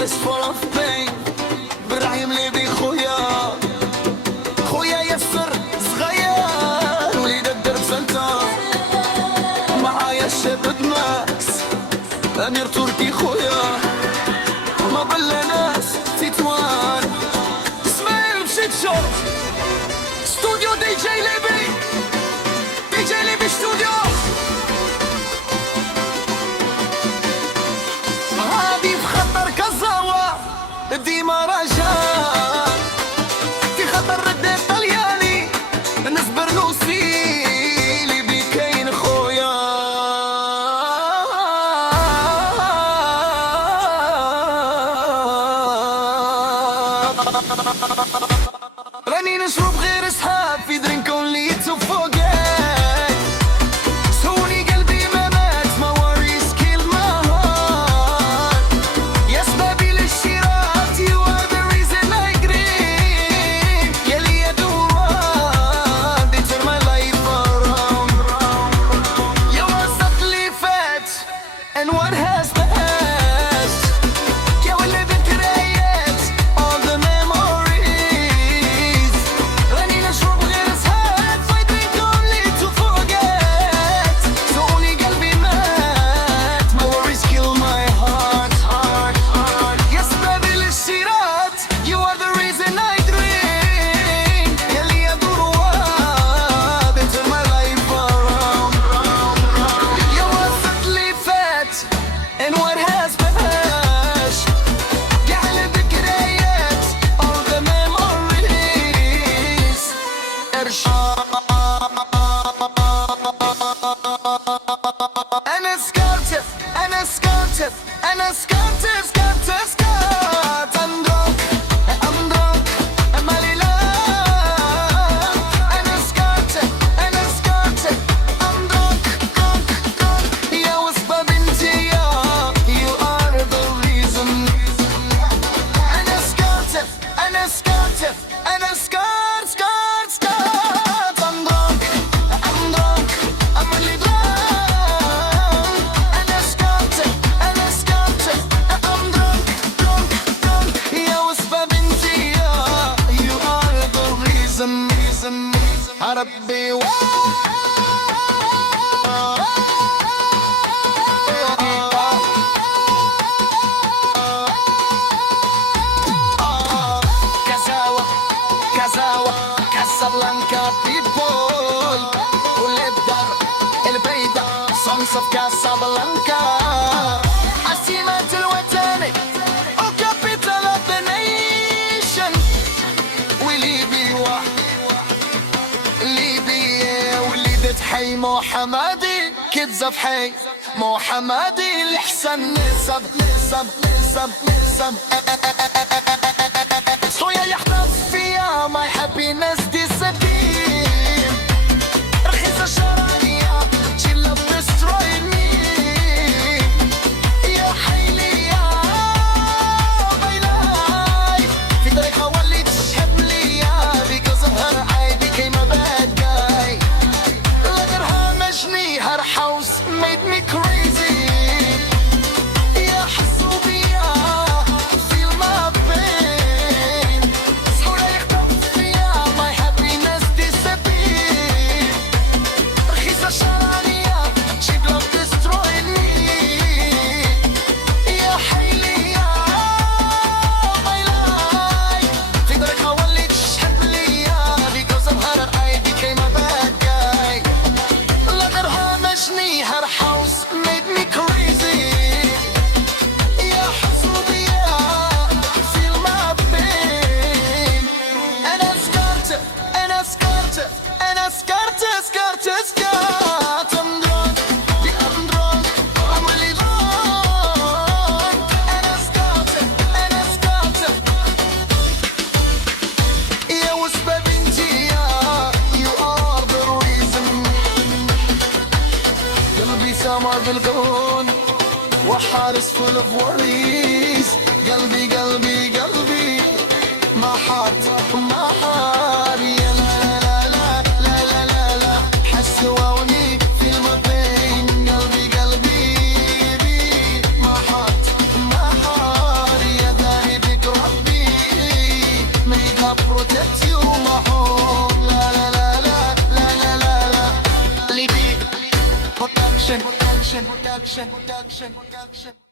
heart is full of pain. بالرحيم لي بي خويا، خويا ياسر صغير وليد الدرب سنتا، معايا الشاب ماكس امير تركي خويا، ما بلا ناس تيتوان اسماعيل مشيت شوف ستوديو دي جي ليبي، دي جي ليبي ستوديو. هادي في خطر كازاوا ديما رجاء، في خطر رد طلياني الناس برنوسي ليبي كاين خويا. راني نشرب غير صحاب في درينك اونلي تو فوغيت، سوني قلبي ما مات ما وريز كيل ما هارت، يا سبابي للشراط يو ار ذا ريزن اي دريم، يلي يا دوان they turn my life around. يا وسط اللي فات and what has passed، يا ولد ذكريات all the memories. راني نشرب غير صحاب I drink only to forget، سوني قلبي مات ما worries kill my heart. يا سبابي للشراط you are the reason I dream، يلي يدور واد they turn my life around. يا وسط اللي فات and what has passed، قاع الذكريات all the memories. أنا سكرت أنا سكرت أنا سكرت سكرت سكرت I'm drunk I'm drunk مالي لا. أنا سكرت أنا سكرت I'm drunk drunk drunk. يا وصفة بنتي يا you are the reason. أنا سكرت أنا سكرت أنا سكرت سكرت سكرت I'm drunk I'm drunk I'm really drunk. أنا سكرت أنا سكرت I'm drunk drunk drunk. يا وصفة بنتي يا you are the reason. ربي كازاوا كازاوا كاسابلانكا بيبول، والابدار البيضة سونس اوف كاسابلانكا، عاصمة الوطن وكابيتال اوف ذا نيشن. وليبي ليبي وليدة حي محمدي كتزة في حي محمدي الحسن نسب نسب نسب نسب. خويا يحتفظ فيا my happiness disappear، رخيصة شرانية she love destroy me. يا حيلي يا my life، في طريقة وليت تشحب ليا because of her I became a bad guy. لقرها مجني her house made me crazy. يا حسوبية feel my pain، صحورة يخطف فيا my happiness disappear، رخيصة شرانية she love destroy me. يا حيلي يا my life، في طريقها وليت تشحب ليا because of her I became a bad guy. لقرها مجني her house made me crazy. يا حسوبية feel my pain. أنا سكرت أنا سكرت أنا سكرت سكرت سكرت I'm drunk I'm drunk I'm really drunk. أنا سكرت أنا سكرت. يا وسبة بنتي يا you are the reason. قلبي سمر بالكون وحارس full of worries. قلبي قلبي قلبي ما حط ما حار. يا لا لا لا لا لا لا لا حسوني في المبين. قلبي قلبي ما حط ما حار. يا production, production, production, production, production.